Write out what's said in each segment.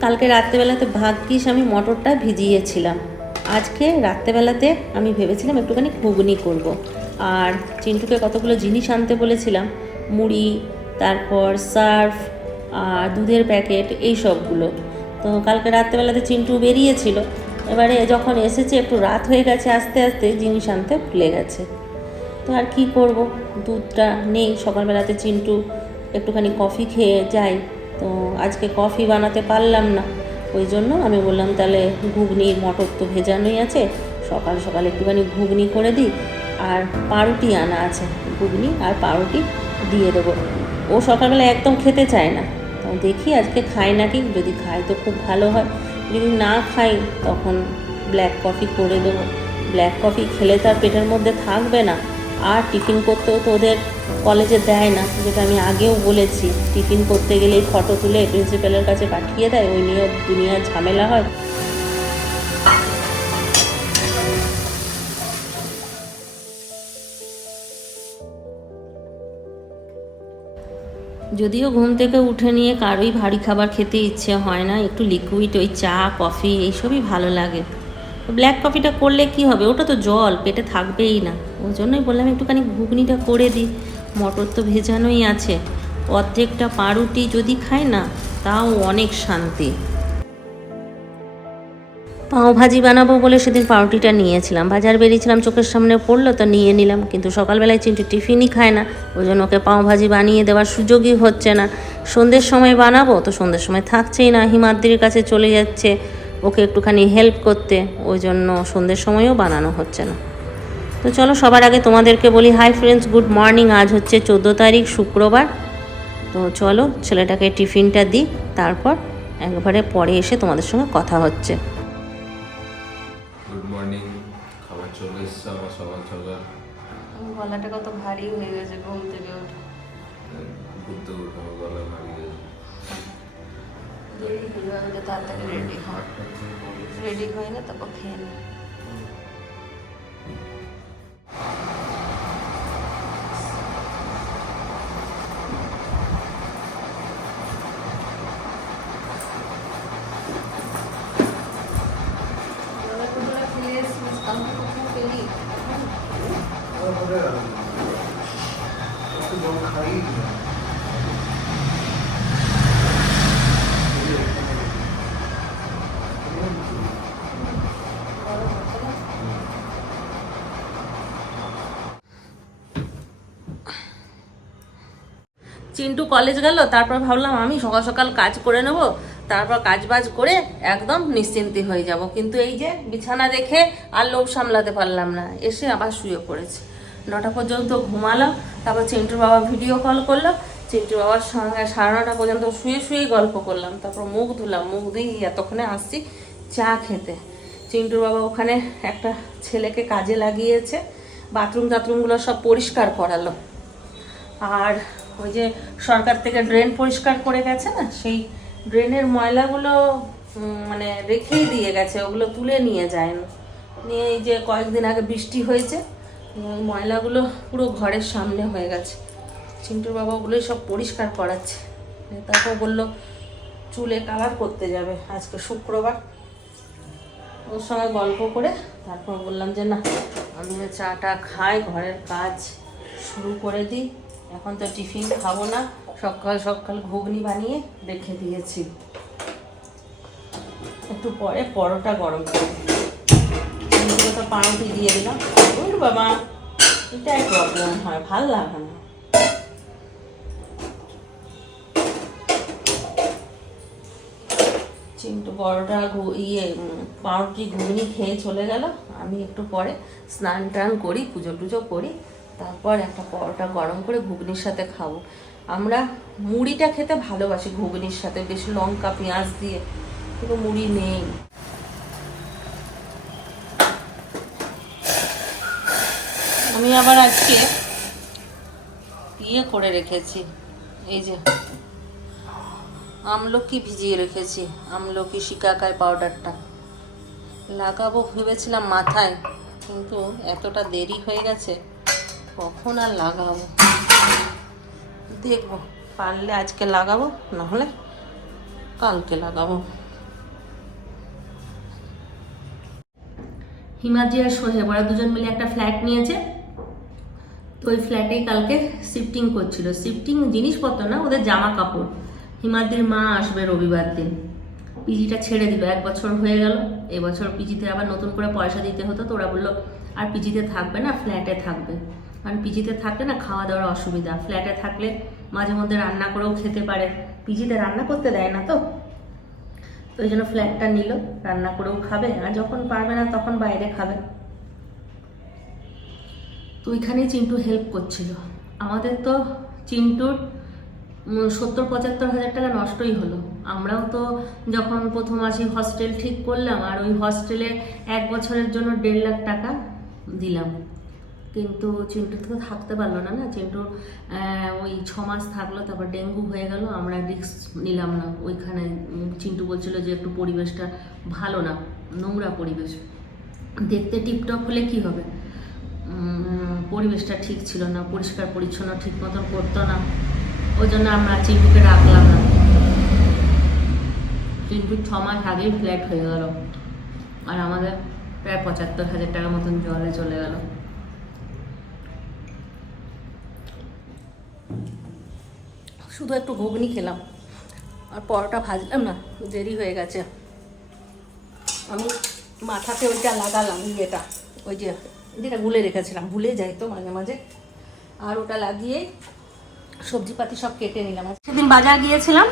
কালকে রাত্রেবেলাতে ভাগ্যিস আমি মটরটা ভিজিয়েছিলাম। আজকে রাত্রেবেলাতে আমি ভেবেছিলাম একটুখানি ঘুগনি করব। আর চিন্টুকে কতগুলো জিনিস আনতে বলেছিলাম, মুড়ি, তারপর সার্ফ, আর দুধের প্যাকেট, এই সবগুলো। তো কালকে রাত্রেবেলাতে চিন্টু বেরিয়েছিল। এবারে যখন এসেছে, একটু রাত হয়ে গেছে আস্তে আস্তে, জিনিস আনতে ভুলে গেছে। তো আর কি করব? দুধটা নেই। সকালবেলাতে চিন্টু একটুখানি কফি খেয়ে যাই তো আজকে কফি বানাতে পারলাম না। ওই জন্য আমি বললাম, তাহলে ঘুগনি, মটর তো ভেজানোই আছে। সকাল সকাল একটুখানি ঘুগনি করে দিই। আর পাউরুটি আনা আছে, ঘুগনি আর পাউরুটি দিয়ে দেবো। ও সকালবেলা একদম খেতে চায় না। তো দেখি আজকে খাই নাকি, যদি খাই তো খুব ভালো হয়। যদি না খাই তখন ব্ল্যাক কফি করে দেবো। ব্ল্যাক কফি খেলে তো আর পেটের মধ্যে থাকবে না। আর টিফিন করতেও তো ওদের কলেজে দেয় না, যেটা আমি আগেও বলেছি। টিফিন করতে গেলেই ফটো তুলে প্রিন্সিপালের কাছে পাঠিয়ে দেয়, ওই নিয়ে দুনিয়ার ঝামেলা হয়। যদিও ঘুম থেকে উঠে নিয়ে কারোই ভারী খাবার খেতে ইচ্ছে হয় না, একটু লিকুইড ওই চা কফি এইসবই ভালো লাগে। ব্ল্যাক কফিটা করলে কি হবে? ওটা তো জল, পেটে থাকবেই না। ওই জন্যই বললাম একটুখানি ঘুগনিটা করে দিই। মটর তো ভেজানোই আছে। অর্ধেকটা পাউরুটি যদি খায় না, তাও অনেক শান্তি। পাও ভাজি বানাবো বলে সেদিন পাউরুটিটা নিয়েছিলাম। বাজার বেরিয়েছিলাম, চোখের সামনে পড়ল, তো নিয়ে নিলাম। কিন্তু সকালবেলায় চিন্টু টিফিনই খায় না। ওই জন্য ওকে পাও ভাজি বানিয়ে দেওয়ার সুযোগই হচ্ছে না। সন্ধ্যের সময় বানাবো, তো সন্ধ্যের সময় থাকছেই না। হিমাদ্রির কাছে চলে যাচ্ছে, ওকে একটুখানি হেল্প করতে। ওই জন্য সন্ধ্যের সময়ও বানানো হচ্ছে না। তো চলো সবার আগে তোমাদেরকে বলি হাই ফ্রেন্ডস গুড মর্নিং আজ হচ্ছে চোদ্দ তারিখ, শুক্রবার। তো চলো ছেলেটাকে টিফিনটা দিই, তারপর একবারে পরে এসে তোমাদের সঙ্গে কথা হচ্ছে। চিন্টু কলেজ গেল, তারপর ভাবলাম আমি সকাল সকাল কাজ করে নেব, তারপর কাজ বাজ করে একদম নিশ্চিন্তি হয়ে যাব। কিন্তু এই যে বিছানা দেখে আর লোভ সামলাতে পারলাম না, এসে আবার শুয়ে পড়েছে। নটা পর্যন্ত ঘুমালাম তারপর চিন্টুর বাবা ভিডিও কল করল, চিন্টুর বাবার সঙ্গে সাড়ে নটা পর্যন্ত শুয়ে শুয়েই গল্প করলাম, তারপর মুখ ধুলাম, মুখ দিয়ে এতক্ষণে আসছি চা খেতে। চিন্টুর বাবা ওখানে একটা ছেলেকে কাজে লাগিয়েছে, বাথরুম টাথরুমগুলো সব পরিষ্কার করালো। আর ওই যে সরকার থেকে ড্রেন পরিষ্কার করে গেছে না, সেই ড্রেনের ময়লাগুলো মানে রেখেই দিয়ে গেছে, ওগুলো তুলে নিয়ে যায় না নিয়ে এই যে কয়েকদিন আগে বৃষ্টি হয়েছে ওই ময়লাগুলো পুরো ঘরের সামনে হয়ে গেছে। চিন্টুর বাবা ওগুলোই সব পরিষ্কার করাচ্ছে। তারপর বলল, চুলে কালার করতে যাবে আজকে শুক্রবার। ওর সঙ্গে গল্প করে তারপর বললাম যে, না, আমি চাটা খাই, ঘরের কাজ শুরু করে দিই। এখন তো টিফিন খাব না, সকাল সকাল ঘুগনি বানিয়ে রেখে দিয়েছি। একটু পরে পরোটা গরম করে তো পাউরুটি দিয়ে দিলাম। বাবা, এটাই প্রবলেম হয়, ভালো লাগে না। চিন্টু বড়টা ইয়ে পাউরুটি, ঘুগনি খেয়ে চলে গেল। আমি একটু পরে স্নান টান করি পুজো টুজো করি। তারপর একটা পরোটা গরম করে ঘুগনির সাথে খাব। আমরা মুড়িটা খেতে ভালোবাসি ঘুগনির সাথে, বেশ লঙ্কা, পেঁয়াজ দিয়ে। কিন্তু মুড়ি নেই। আমি আবার আজকে ইয়ে করে রেখেছি, এই যে আমলকি ভিজিয়ে রেখেছি, আমলকি শিকাকায় পাউডারটা। লাগাবো, ভেবেছিলাম মাথায়, কিন্তু এতটা দেরি হয়ে গেছে। কখন আর লাগাবো? দেখব, পারলে আজকে লাগাবো, নাহলে কালকে লাগাবো। হিমাজি আর সোহেব ওরা দুজন মিলে একটা ফ্ল্যাট নিয়েছে। তো ওই ফ্ল্যাটে কালকে শিফটিং করছিল। শিফটিং জিনিসপত্র না, ওদের জামা কাপড় হিমাদ্রির মা আসবে রবিবার দিন। পিজিটা ছেড়ে দিল, এক বছর হয়ে গেল। এবছর পিজিতে আবার নতুন করে পয়সা দিতে হতো, তো ওরা বলল, আর পিজিতে থাকবে না ফ্ল্যাটে থাকবে। কারণ পিজিতে থাকলে না খাওয়া দাওয়ার অসুবিধা। ফ্ল্যাটে থাকলে মাঝে মধ্যে রান্না করেও খেতে পারে। পিজিতে রান্না করতে দেয় না তো। তো ওই জন্য ফ্ল্যাটটা নিল, রান্না করেও খাবে। আর যখন পারবে না তখন বাইরে খাবে। তো ওইখানেই চিন্টু হেল্প করছিল। আমাদের তো চিন্টুর সত্তর পঁচাত্তর হাজার টাকা নষ্টই হলো। আমরাও তো যখন প্রথম আসি হস্টেল ঠিক করলাম। আর ওই হস্টেলে এক বছরের জন্য দেড় লাখ টাকা দিলাম। কিন্তু চিন্টু তো থাকতে পারল না না? চিন্টু ওই ছ মাস থাকল, তারপর ডেঙ্গু হয়ে গেল, আমরা রিস্ক নিলাম না। ওইখানে চিন্টু বলছিল যে একটু পরিবেশটা ভালো না, নোংরা পরিবেশ। দেখতে টিপটপ হলে কি হবে? পরিবেশটা ঠিক ছিল না, পরিষ্কার পরিচ্ছন্ন ঠিক মতন করতো না। ওই জন্য আমরা চিন্টুকে রাখলাম না। চিন্টুর ছ মাস আগেই ফ্ল্যাট হয়ে গেল। আর আমাদের প্রায় পঁচাত্তর হাজার টাকার মতন জলে চলে গেল। শুধু একটু ঘুগনি খেলাম। আর পরোটা ভাজলাম না, দেরি হয়ে গেছে। আমি মাথাতে ওইটা লাগালাম ইয়েটা, ওই যে যেটা গুলে রেখেছিলাম, ভুলে যাই তো মাঝে মাঝে। আর ওটা লাগিয়ে সবজিপাতি সব কেটে নিলাম। সেদিন বাজার গিয়েছিলাম,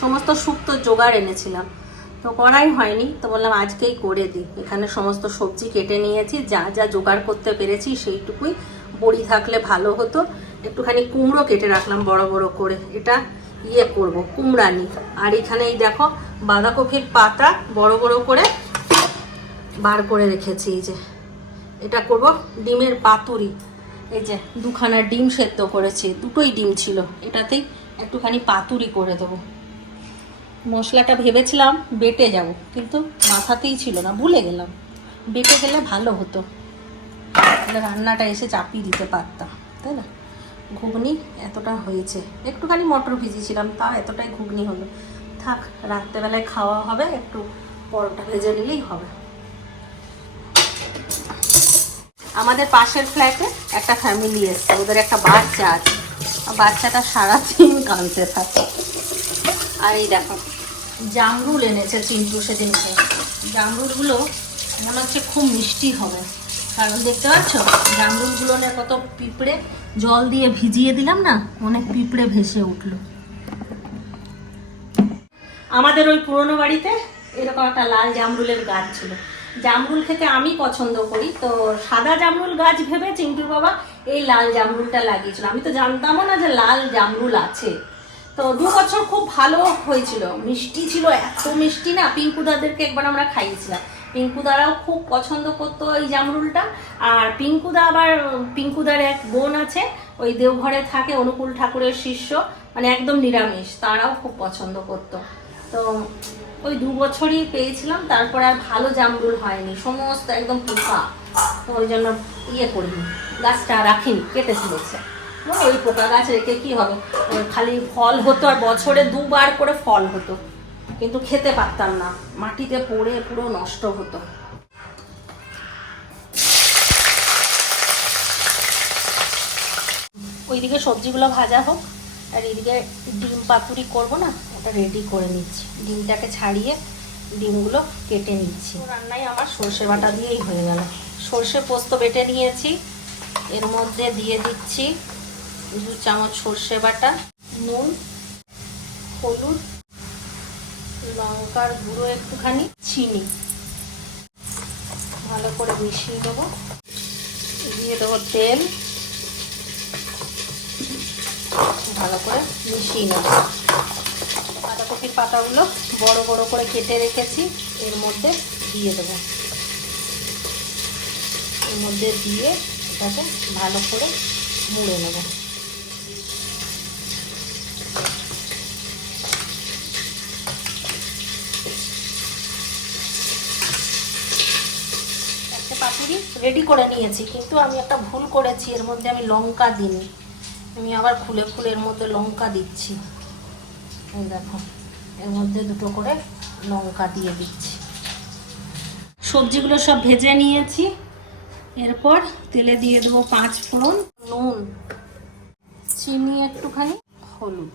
সমস্ত শুক্তো জোগাড় এনেছিলাম। তো করাই হয়নি, তো বললাম আজকেই করে দিই। এখানে সমস্ত সবজি কেটে নিয়েছি, যা যা জোগাড় করতে পেরেছি সেইটুকুই বড়ি থাকলে ভালো হতো। একটুখানি কুমড়ো কেটে রাখলাম বড় বড় করে। এটা ইয়ে করব কুমড়ানি আর এখানে এই দেখো, বাঁধাকপির পাতা বড় বড় করে বার করে রেখেছি, এই যে। এটা করব ডিমের পাতুরি। এই যে, দুখানা ডিম সেদ্ধ করেছি, দুটোই ডিম ছিল। এটাতেই একটুখানি পাতুরি করে দেবো। মশলাটা ভেবেছিলাম বেটে যাব, কিন্তু মাথাতেই ছিল না, ভুলে গেলাম। বেটে গেলে ভালো হতো। তাহলে রান্নাটা এসে চাপিয়ে দিতে পারতাম, তাই না? ঘুগনি এতটা হয়েছে। একটুখানি মটর ভিজিয়েছিলাম, তা এতটাই ঘুগনি হলো। থাক, রাত্রেবেলায় খাওয়া হবে, একটু পরোটা ভেজে নিলেই হবে। আমাদের পাশের ফ্ল্যাটে একটা ফ্যামিলি এসছে, ওদের একটা বাচ্চা আছে। বাচ্চাটা সারাদিন কাঁদতে থাকে। আর এই দেখো, জামরুল এনেছে চিন্টু সেদিনকে। জামরুলগুলো মনে হচ্ছে খুব মিষ্টি হবে। কারণ দেখতে পাচ্ছ? জামরুলগুলো নিয়ে কত পিঁপড়ে জল দিয়ে ভিজিয়ে দিলাম না, অনেক পিঁপড়ে ভেসে উঠল। আমাদের ওই পুরনো বাড়িতে এরকম একটা লাল জামরুলের গাছ ছিল। জামরুল খেতে আমি পছন্দ করি, তো সাদা জামরুল গাছ ভেবে চিন্টুর বাবা এই লাল জামরুলটা লাগিয়েছিল। আমি তো জানতামও না যে লাল জামরুল আছে। তো দু বছর খুব ভালো হয়েছিল। মিষ্টি ছিল, এত মিষ্টি না, পিঙ্কুদাদেরকে একবার আমরা খাইয়েছিলাম। পিঙ্কুদারাও খুব পছন্দ করতো এই জামরুলটা। আর পিঙ্কুদা আবার, পিঙ্কুদার এক বোন আছে, ওই দেওঘরে থাকে অনুকূল ঠাকুরের শিষ্য মানে একদম নিরামিষ, তারাও খুব পছন্দ করতো। তো ওই দু বছরই পেয়েছিলাম, তারপর আর ভালো জামরুল হয়নি, সমস্ত একদম পোকা তো ওই জন্য ইয়ে করিনি, গাছটা রাখিনি, কেটে ফেলেছে। ওই পোকা গাছ রেখে কি হবে? খালি ফল হতো আর বছরে দুবার করে ফল হতো। কিন্তু খেতে পারতাম না। মাটিতে পড়ে পুরো নষ্ট হতো। ওইদিকে সবজিগুলো ভাজা হোক, আর এদিকে ডিম পাতুরি করব না, ওটা রেডি করে নিচ্ছি। ডিমটাকে ছাড়িয়ে ডিমগুলো কেটে নিচ্ছি। রান্নায় আমার সর্ষে বাটা দিয়েই হয়ে গেল। সর্ষে পোস্ত বেটে নিয়েছি, এর মধ্যে দিয়ে দিচ্ছি দু চামচ সর্ষে বাটা, নুন, হলুদ লঙ্কার গুঁড়ো একটুখানি, চিনি। ভালো করে মিশিয়ে দেবো। দিয়ে দেবো তেল। ভালো করে মিশিয়ে নেব। বাঁধাকপির পাতাগুলো বড় বড় করে কেটে রেখেছি। এর মধ্যে দিয়ে দেবো। এর মধ্যে দিয়ে এটাকে ভালো করে মুড়ে নেব একটা পাতুরি রেডি করে নিয়েছি, কিন্তু আমি একটা ভুল করেছি, এর মধ্যে আমি লঙ্কা দিইনি। আমি আবার খুলে খুলে এর মধ্যে লঙ্কা দিচ্ছি। দেখো, এর মধ্যে দুটো করে লঙ্কা দিয়ে দিচ্ছি। সবজিগুলো সব ভেজে নিয়েছি। এরপর তেলে দিয়ে দেবো পাঁচ ফোড়ন, নুন, চিনি একটুখানি, হলুদ।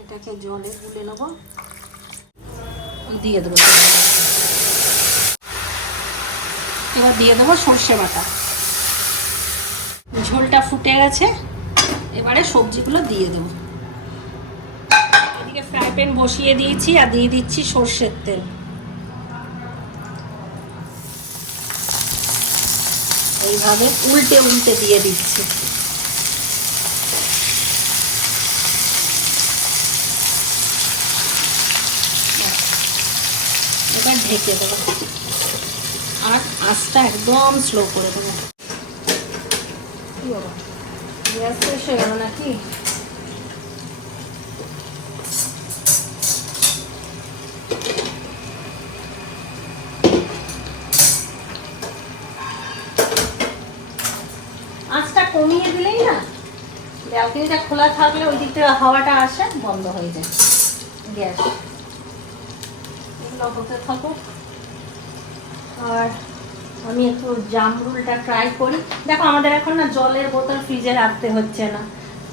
এটাকে জলে গুলে নেব। দিয়ে দেবো। এবার দিয়ে দেবো সর্ষে বাটা। ঝোলটা ফুটে গেছে, এবারে সবজিগুলো দিয়ে দেবো। এদিকে ফ্রাই প্যান বসিয়ে দিয়েছি আর দিয়ে দিচ্ছি সর্ষের তেল। এইভাবে উল্টে উল্টে দিয়ে দিচ্ছি। এবার ঢেকে দেবো। আর আঁচটা একদম স্লো করে দেবো। গ্যাস নাকি? আঁচটা কমিয়ে দিলেই না ব্যালকনিটা খোলা থাকলে ওই দিকটা হাওয়াটা আসে, বন্ধ হয়ে যায়। গ্যাস। হতে থাকুক। আর আমি একটু জামরুলটা ট্রাই করি। দেখো, আমাদের এখন না জলের বোতল ফ্রিজে রাখতে হচ্ছে না।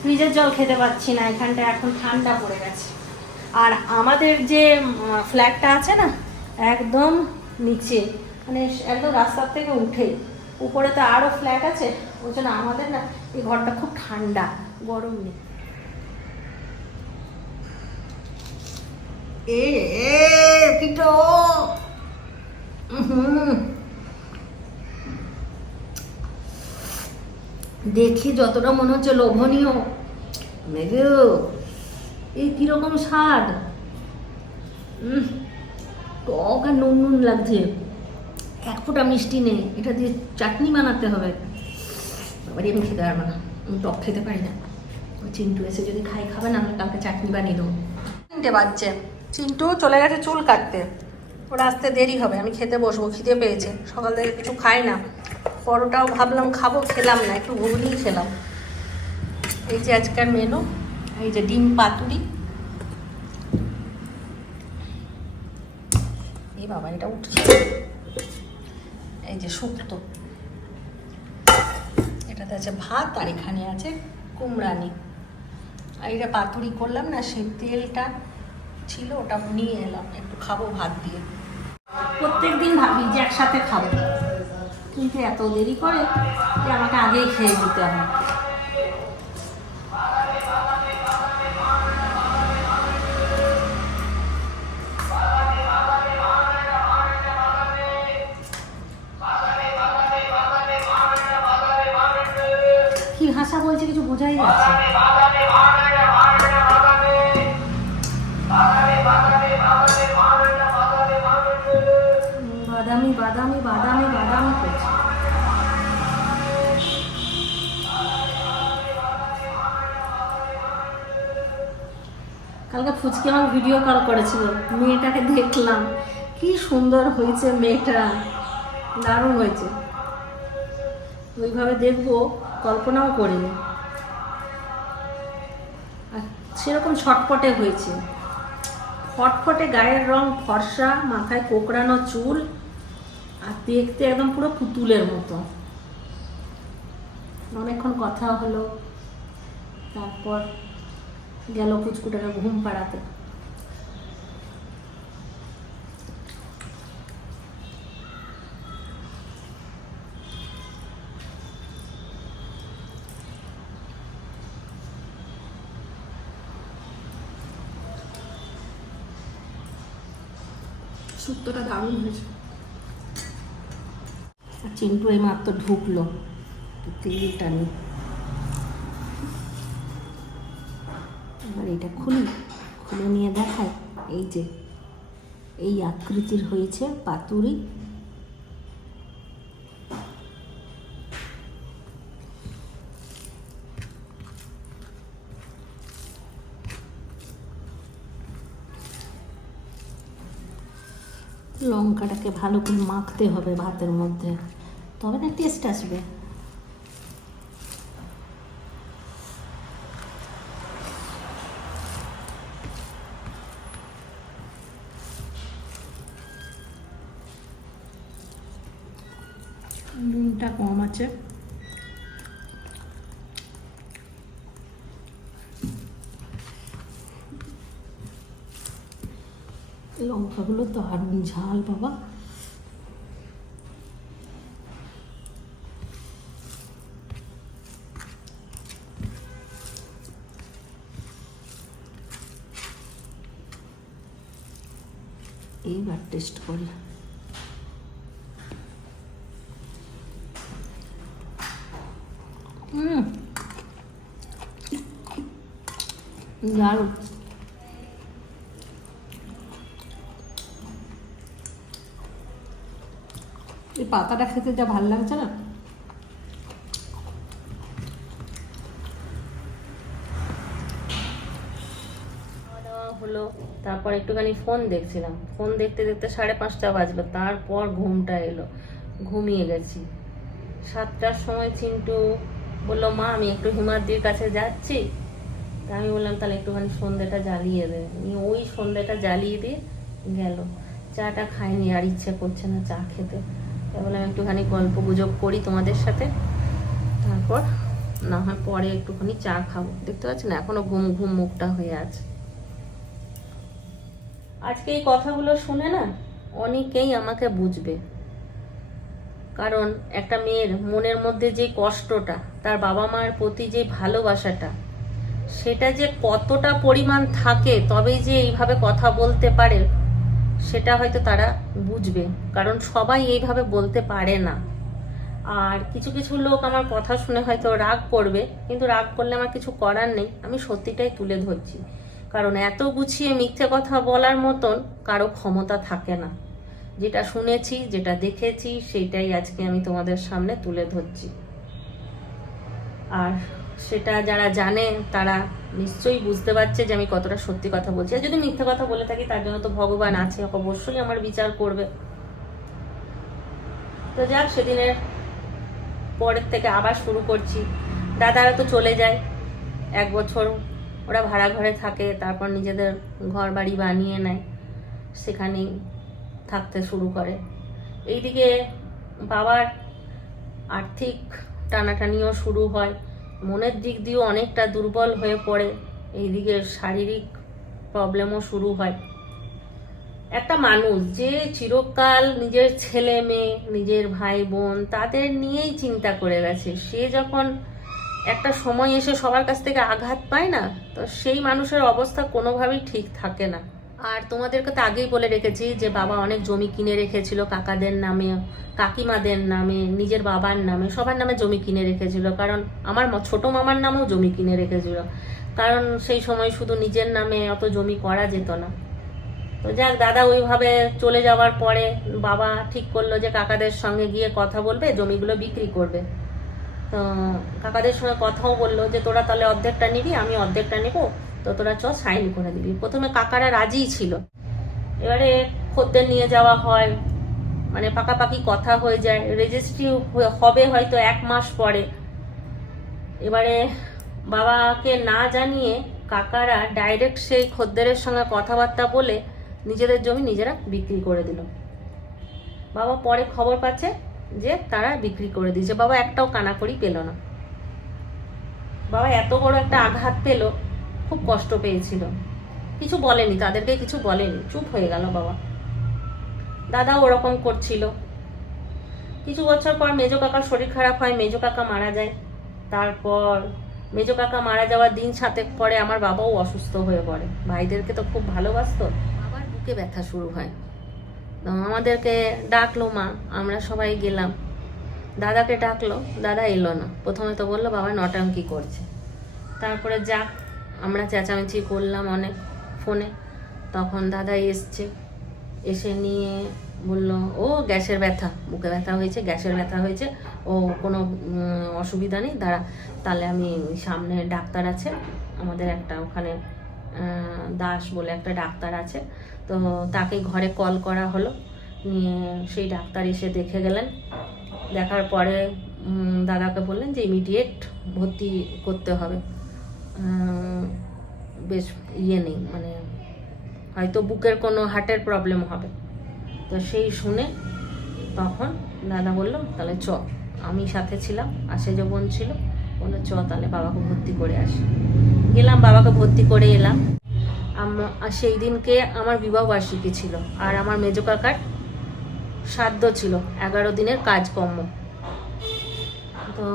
ফ্রিজের জল খেতে পাচ্ছি না এখানটা এখন ঠান্ডা পড়ে গেছে। আর আমাদের যে ফ্ল্যাটটা আছে না, একদম নিচে মানে একদম রাস্তার থেকে উঠে, উপরে তো আরও ফ্ল্যাট আছে, ওই জন্য আমাদের না এই ঘরটা খুব ঠান্ডা, গরম নেই। এ পিটো দেখি যতটা মনে হচ্ছে লোভনীয়। মেঘো এই কীরকম স্বাদ? টক আর নুন নুন লাগছে। এক ফোঁটা মিষ্টি নেই। এটা দিয়ে চাটনি বানাতে হবে। বাবারই আমি খেতে পারব না। টক খেতে পারি না। চিন্টু এসে যদি খাই খাবে, না কালকে চাটনি বানিয়ে দেবো। তিনটে বাজছে। চিন্টু চলে গেছে চুল কাটতে। ওর আসতে দেরি হবে, আমি খেতে বসবো, খিদে পেয়েছে। সকাল থেকে কিছু খাই না। পরোটাও ভাবলাম খাব, খেলাম না, একটু ঘুগনিই খেলাম। এই যে আজকের মেনু এই যে ডিম পাতুরি। এই বাবা, এটা উঠছে। এই যে শুক্তো। এটাতে আছে ভাত, আর এখানে আছে কুমড়ানি। আর এটা পাতুরি করলাম না, সেই তেলটা ছিল, ওটা নিয়ে এলাম, একটু খাব ভাত দিয়ে। প্রত্যেক দিন ভাবি যে একসাথে খাব। কিন্তু এত দেরি করে যে আমাকে আগেই খেয়ে দিতে হবে। কি ভাষা বলছে কিছু বোঝাই যাচ্ছে কালকে ফুচকি আমার ভিডিও কল করেছিল। মেয়েটাকে দেখলাম। কি সুন্দর হয়েছে মেয়েটা। দারুণ হয়েছে। ওইভাবে দেখব, কল্পনাও করিনি। আর সেরকম ছটপটে হয়েছে। ফটফটে গায়ের রং ফর্সা, মাথায় কোকড়ানো চুল, আর দেখতে একদম পুরো পুতুলের মতো। অনেকক্ষণ কথা হলো, তারপর গেল কুচকুটাকে ঘুম পাড়াতে। শুক্তোটা দারুণ হয়েছে। চিন্টু এই মাত্র ঢুকলো। তেলটা নেই এবার এটা খুলি, খুলে নিয়ে দেখায়। এই যে, এই আকৃতির হয়েছে পাতুরি। লঙ্কাটাকে ভালো করে মাখতে হবে ভাতের মধ্যে। তবে না, টেস্ট আসবে। আছে লঙ্কাগুলো দারুণ ঝাল বাবা। এইবার টেস্ট করি হুম এই পাতাটা খেতে যা ভালো লাগছে না? হলো, তারপর একটুখানি ফোন দেখছিলাম। ফোন দেখতে দেখতে সাড়ে পাঁচটা বাজলো, তারপর ঘুমটা এলো। ঘুমিয়ে গেছি। সাতটার সময় চিন্টু বলল, মা, আমি একটু হিমাদ্রির কাছে যাচ্ছি। আমি বললাম, তাহলে একটুখানি সন্ধ্যেটা জ্বালিয়ে দে। ওই সন্ধ্যেটা জ্বালিয়ে দিয়ে গেল। চাটা খাইনি, আর ইচ্ছে করছে না চা খেতে। তাই বললাম, একটুখানি গল্প গুজব করি তোমাদের সাথে। তারপর না হয় পরে একটুখানি চা খাব। দেখতে পাচ্ছি না এখনও ঘুম ঘুম মুখটা হয়ে আছে। আজকে এই কথাগুলো শুনে না অনেকেই আমাকে বুঝবে। কারণ একটা মেয়ের মনের মধ্যে যে কষ্টটা, তার বাবা মার প্রতি যে ভালোবাসাটা সেটা যে কতটা পরিমাণ থাকে, তবেই যে এইভাবে কথা বলতে পারে, সেটা হয়তো তারা বুঝবে। কারণ সবাই এইভাবে বলতে পারে না। আর কিছু কিছু লোক আমার কথা শুনে হয়তো রাগ করবে, কিন্তু রাগ করলে আমার কিছু করার নেই। আমি সত্যিটাই তুলে ধরছি। কারণ এত গুছিয়ে মিথ্যে কথা বলার মতন কারও ক্ষমতা থাকে না। যেটা শুনেছি, যেটা দেখেছি, সেইটাই আজকে আমি তোমাদের সামনে তুলে ধরছি। আর সেটা যারা জানে, তারা নিশ্চয়ই বুঝতে পারছে যে আমি কতটা সত্যি কথা বলছি। আর যদি মিথ্যে কথা বলে থাকি, তার জন্য তো ভগবান আছে অবশ্যই আমার বিচার করবে। তো যাক, সেদিনের পরের থেকে আবার শুরু করছি। দাদারা তো চলে যায় এক বছর। ওরা ভাড়া ঘরে থাকে, তারপর নিজেদের ঘর বাড়ি বানিয়ে নেয়। সেখানেই থাকতে শুরু করে। এইদিকে বাবার আর্থিক টানাটানিও শুরু হয়। মনের দিক দিয়েও অনেকটা দুর্বল হয়ে পড়ে, এইদিকে শারীরিক প্রবলেমও শুরু হয়। একটা মানুষ যে চিরকাল নিজের ছেলে মেয়ে, নিজের ভাই বোন, তাদের নিয়েই চিন্তা করে গেছে। সে যখন একটা সময় এসে সবার কাছ থেকে আঘাত পায় না, তো সেই মানুষের অবস্থা কোনোভাবেই ঠিক থাকে না। আর তোমাদেরকে তো আগেই বলে রেখেছি যে বাবা অনেক জমি কিনে রেখেছিল, কাকাদের নামে, কাকিমাদের নামে, নিজের বাবার নামে, সবার নামে জমি কিনে রেখেছিল। কারণ আমার ছোট মামার নামেও জমি কিনে রেখেছিল। কারণ সেই সময় শুধু নিজের নামে অত জমি করা যেত না। তো যাক, দাদা ওইভাবে চলে যাওয়ার পরে বাবা ঠিক করল যে কাকাদের সঙ্গে গিয়ে কথা বলবে, জমিগুলো বিক্রি করবে। তো কাকাদের সঙ্গে কথাও বলল যে, তোরা তাহলে অর্ধেকটা নিবি, আমি অর্ধেকটা নেব। তো তোরা চ সাইন করে দিবি। প্রথমে কাকারা রাজিই ছিল। এবারে খদ্দের নিয়ে যাওয়া হয়। মানে পাকাপাকি কথা হয়ে যায়। রেজিস্ট্রি হবে হয়তো এক মাস পরে। এবারে বাবাকে না জানিয়ে কাকারা ডাইরেক্ট সেই খদ্দেরের সঙ্গে কথাবার্তা বলে নিজেদের জমি নিজেরা বিক্রি করে দিল। বাবা পরে খবর পাচ্ছে যে তারা বিক্রি করে দিয়েছে। বাবা একটাও কানাকড়ি পেল না। বাবা এত বড় একটা আঘাত পেল খুব কষ্ট পেয়েছিল। কিছু বলেনি, তাদেরকে কিছু বলেনি। চুপ হয়ে গেল বাবা। দাদা ওরকম করছিল। কিছু বছর পর মেজো কাকার শরীর খারাপ হয়, মেজো কাকা মারা যায়। তারপর মেজো কাকা মারা যাওয়ার দিন সাতেক পরে আমার বাবাও অসুস্থ হয়ে পড়ে। ভাইদেরকে তো খুব ভালোবাসতো। আবার বুকে ব্যথা শুরু হয়। আমাদেরকে ডাকলো মা, আমরা সবাই গেলাম। দাদাকে ডাকলো, দাদা এলো না। প্রথমে তো বলল, বাবা নটাঙ্কি করছে। তারপরে যাক আমরা চেঁচামেচি করলাম অনেক ফোনে। তখন দাদা এসছে, এসে নিয়ে বলল, ও, গ্যাসের ব্যথা, বুকে ব্যথা হয়েছে, গ্যাসের ব্যথা হয়েছে, ও কোনো অসুবিধা নেই, দাঁড়া, তাহলে আমি সামনে ডাক্তার আছে, আমাদের একটা ওখানে দাস বলে একটা ডাক্তার আছে, তো তাকে ঘরে কল করা হলো, নিয়ে সেই ডাক্তার এসে দেখে গেলেন, দেখার পরে দাদাকে বললেন যে, ইমিডিয়েট ভর্তি করতে হবে। বেশ ইয়ে নেই মানে হয়তো বুকের কোনো হার্টের প্রবলেম হবে। তো সেই শুনে তখন দাদা বলল, তাহলে চ, আমি সাথে ছিলাম আর যে বোন ছিল, বলল, চ, তাহলে বাবাকে ভর্তি করে আসি। গেলাম, বাবাকে ভর্তি করে এলাম। আর সেই দিনকে আমার বিবাহ বার্ষিকী ছিল, আর আমার মেজো কাকার সাধ্য ছিল, এগারো দিনের কাজকর্ম। তো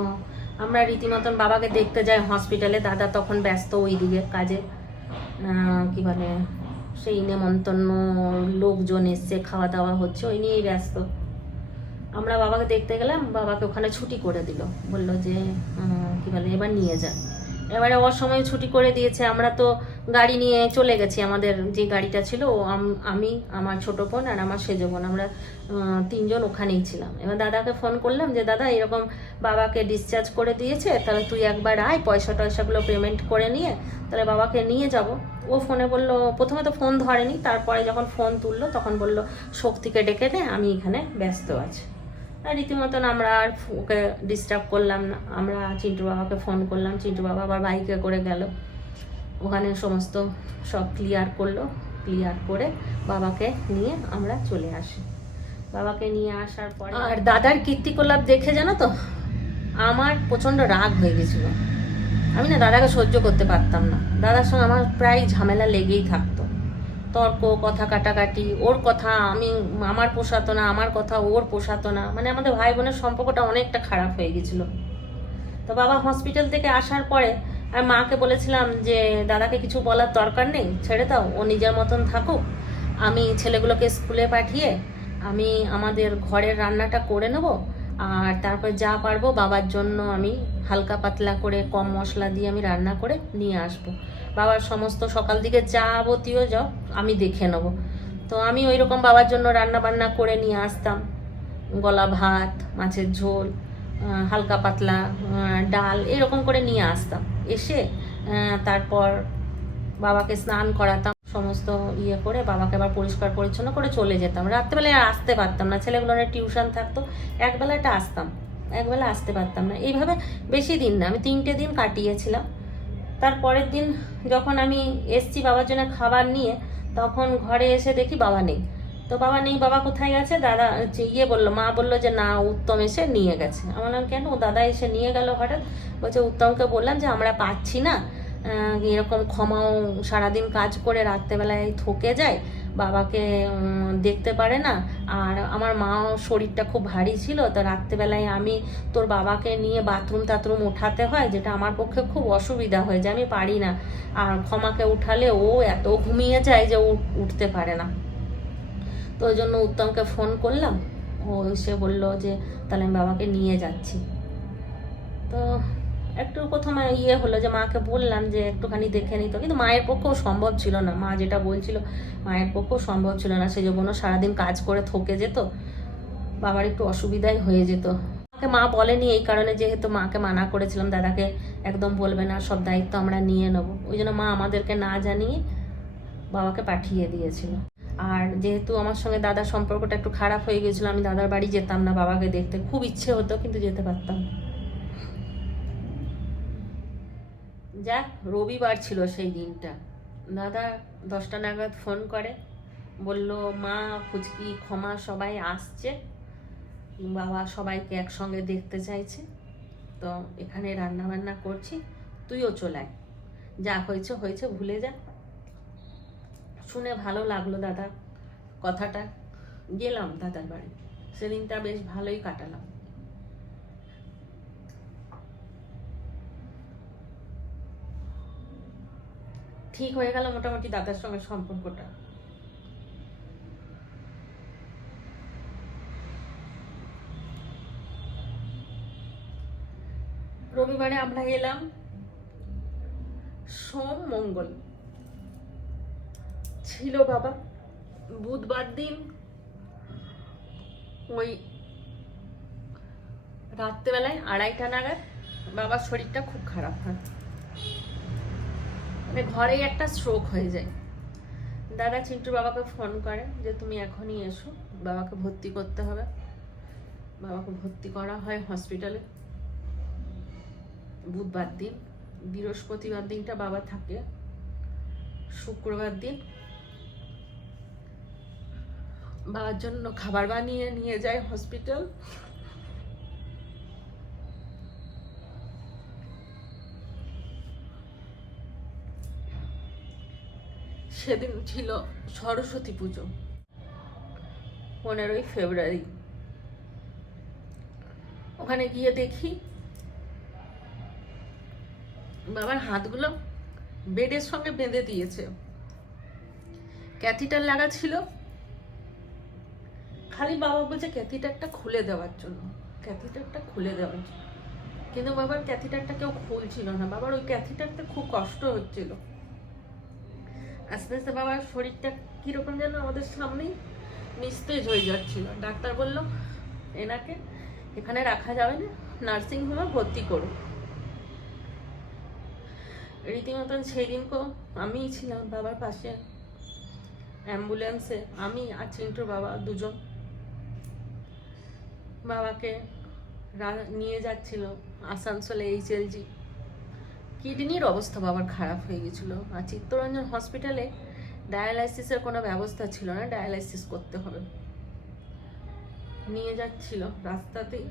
আমরা রীতিমতন বাবাকে দেখতে যাই হসপিটালে দাদা তখন ব্যস্ত ওই দিকে কাজে কি বলে, সেই নেমন্তন্ন লোকজন এসছে খাওয়া দাওয়া হচ্ছে, ওই নিয়েই ব্যস্ত। আমরা বাবাকে দেখতে গেলাম, বাবাকে ওখানে ছুটি করে দিল। বলল যে কি বলে, এবার নিয়ে যা এবারে অসময়ে ছুটি করে দিয়েছে, আমরা তো গাড়ি নিয়ে চলে গেছি, আমাদের যে গাড়িটা ছিল, ও আম- আমি, আমার ছোট বোন আর আমার সেজ বোন, আমরা তিনজন ওখানেই ছিলাম। এবার দাদাকে ফোন করলাম যে, দাদা, এরকম বাবাকে ডিসচার্জ করে দিয়েছে, তাহলে তুই একবার আয়, পয়সা টয়সাগুলো পেমেন্ট করে নিয়ে, তাহলে বাবাকে নিয়ে যাব। ও ফোনে বলল, প্রথমে তো ফোন ধরেনি, তারপরে যখন ফোন তুললো, তখন বলল, শক্তিকে ডেকে নে আমি এখানে ব্যস্ত আছি। রীতিমতন আমরা আর ওকে ডিস্টার্ব করলাম না। আমরা চিন্টু বাবাকে ফোন করলাম। চিন্টু বাবা আবার বাইকে করে গেল। ওখানে সমস্ত সব ক্লিয়ার করল। ক্লিয়ার করে বাবাকে নিয়ে আমরা চলে আসি। বাবাকে নিয়ে আসার পর আর দাদার কীর্তিকলাপ দেখে জানো তো? আমার প্রচণ্ড রাগ হয়ে গেছিল। আমি না দাদাকে সহ্য করতে পারতাম না। দাদার সঙ্গে আমার প্রায় ঝামেলা লেগেই থাকতো। তর্ক, কথা কাটাকাটি, ওর কথা আমি, আমার পোষাতো না, আমার কথা ওর পোষাতো না। মানে আমাদের ভাই বোনের সম্পর্কটা অনেকটা খারাপ হয়ে গেছিল। তো বাবা হসপিটাল থেকে আসার পরে আর মাকে বলেছিলাম যে, দাদাকে কিছু বলার দরকার নেই, ছেড়ে দাও, ও নিজের মতন থাকুক। আমি ছেলেগুলোকে স্কুলে পাঠিয়ে, আমি আমাদের ঘরের রান্নাটা করে নেব, আর তারপর যা পারব বাবার জন্য আমি হালকা পাতলা করে, কম মশলা দিয়ে আমি রান্না করে নিয়ে আসব। বাবার সমস্ত সকাল দিকে যাবতীয় যাও আমি দেখে নেব। তো আমি ওই রকম বাবার জন্য রান্না বান্না করে নিয়ে আসতাম। গলা ভাত, মাছের ঝোল হালকা পাতলা ডাল এরকম করে নিয়ে আসতাম। এসে তারপর বাবাকে স্নান করাতাম। সমস্ত ইয়ে করে বাবাকে আবার পরিষ্কার পরিচ্ছন্ন করে চলে যেতাম। রাত্রেবেলায় আসতে পারতাম না। ছেলেগুলোর টিউশন থাকতো। একবেলাটা আসতাম। একবেলা আসতে পারতাম না। এইভাবে বেশি দিন না, আমি তিনটে দিন কাটিয়েছিলাম। তার পরের দিন যখন আমি এসছি বাবার জন্য খাবার নিয়ে, তখন ঘরে এসে দেখি বাবা নেই। তো বাবা নেই, বাবা কোথায় গেছে? দাদা ইয়ে বলল, মা বলল যে না, উত্তম এসে নিয়ে গেছে। আমার বললাম, কেন? দাদা এসে নিয়ে গেল হঠাৎ? বলছে, উত্তমকে বললাম যে আমরা পাচ্ছি না। এরকম ক্ষমাও সারাদিন কাজ করে রাত্রেবেলায় থকে যায়। বাবাকে দেখতে পারে না। আর আমার মাও শরীরটা খুব ভারী ছিল, তো রাত্রেবেলায় আমি তোর বাবাকে নিয়ে বাথরুম টাথরুম উঠাতে হয়, যেটা আমার পক্ষে খুব অসুবিধা হয়ে যায়, আমি পারি না। আর ক্ষমাকে উঠালে ও এত ঘুমিয়ে যায় যে ও উঠতে পারে না। তো ওই জন্য উত্তমকে ফোন করলাম। ও এসে বলল যে, তাহলে আমি বাবাকে নিয়ে যাচ্ছি। তো একটু প্রথমে ইয়ে হলো যে মাকে বললাম যে একটুখানি দেখে নিত কিন্তু মায়ের পক্ষেও সম্ভব ছিল না। মা যেটা বলছিল, মায়ের পক্ষেও সম্ভব ছিল না। সে জন্য সারাদিন কাজ করে থকে যেত, বাবার একটু অসুবিধাই হয়ে যেত। মাকে মা বলেনি এই কারণে যেহেতু মাকে মানা করেছিলাম, দাদাকে একদম বলবে না, সব দায়িত্ব আমরা নিয়ে নেব। ওই জন্য মা আমাদেরকে না জানিয়ে বাবাকে পাঠিয়ে দিয়েছিল। আর যেহেতু আমার সঙ্গে দাদার সম্পর্কটা একটু খারাপ হয়ে গেছিল আমি দাদার বাড়ি যেতাম না, বাবাকে দেখতে খুব ইচ্ছে হতো, কিন্তু যেতে পারতাম না। যাক, রবিবার ছিল সেই দিনটা। দাদা দশটা নাগাদ ফোন করে, বলল, মা, ফুচকি ক্ষমা সবাই আসছে, বাবা সবাইকে একসঙ্গে দেখতে চাইছে। তো এখানে রান্না বান্না করছি, তুইও চলে আয়। যা হয়েছে হয়েছে, ভুলে যা। শুনে ভালো লাগল দাদা কথাটা। গেলাম দাদার বাড়ি। সেদিনটা বেশ ভালোই কাটালাম। ঠিক হয়ে গেল মোটামুটি দাদার সঙ্গে সম্পর্কটা। রবিবারে আমরা এলাম সোম মঙ্গল। ছিল বাবা, বুধবার দিন ওই রাত্রেবেলায় আড়াইটা নাগাদ বাবার শরীরটা খুব খারাপ হয়। মানে ঘরেই একটা স্ট্রোক হয়ে যায় দাদা চিন্টুর বাবাকে ফোন করে যে, তুমি এখনই এসো। বাবাকে ভর্তি করতে হবে। বাবাকে ভর্তি করা হয় হসপিটালে বুধবার দিন, বৃহস্পতিবার দিনটা বাবা থাকে। শুক্রবার দিন বাবার জন্য খাবার বানিয়ে নিয়ে যায় হসপিটাল সেদিন ছিল সরস্বতী পুজো, পনেরোই ফেব্রুয়ারি। ওখানে গিয়ে দেখি বাবার হাতগুলো বেডের সঙ্গে বেঁধে দিয়েছে। ক্যাথিটার লাগা ছিল। খালি বাবা বলছে ক্যাথিটারটা খুলে দেওয়ার জন্য ক্যাথিটারটা খুলে দেওয়ার জন্য। কিন্তু বাবার ক্যাথিটারটা কেউ খুলছিল না। বাবার ওই ক্যাথিটারতে খুব কষ্ট হচ্ছিল। আস্তে আস্তে বাবার শরীরটা কীরকম যেন আমাদের সামনেই নিস্তেজ হয়ে যাচ্ছিল। ডাক্তার বলল, এনাকে এখানে রাখা যাবে না, নার্সিং হোমে ভর্তি করো। রীতিমতন সেই দিনকেও আমিই ছিলাম বাবার পাশে। অ্যাম্বুলেন্সে আমি আর চিন্টুর বাবা দুজন। বাবাকে নিয়ে যাচ্ছিল আসানসোলে এইচএলজি কিডনির অবস্থা বাবার খারাপ হয়ে গেছিল। আর চিত্তরঞ্জন হসপিটালে ডায়ালাইসিসের কোনো ব্যবস্থা ছিল না ডায়ালাইসিস করতে হবে। নিয়ে যাচ্ছিল রাস্তাতেই।